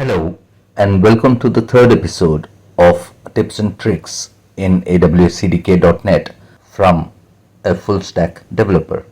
Hello, and welcome to the third episode of Tips and Tricks in AWS CDK.NET from a full stack developer.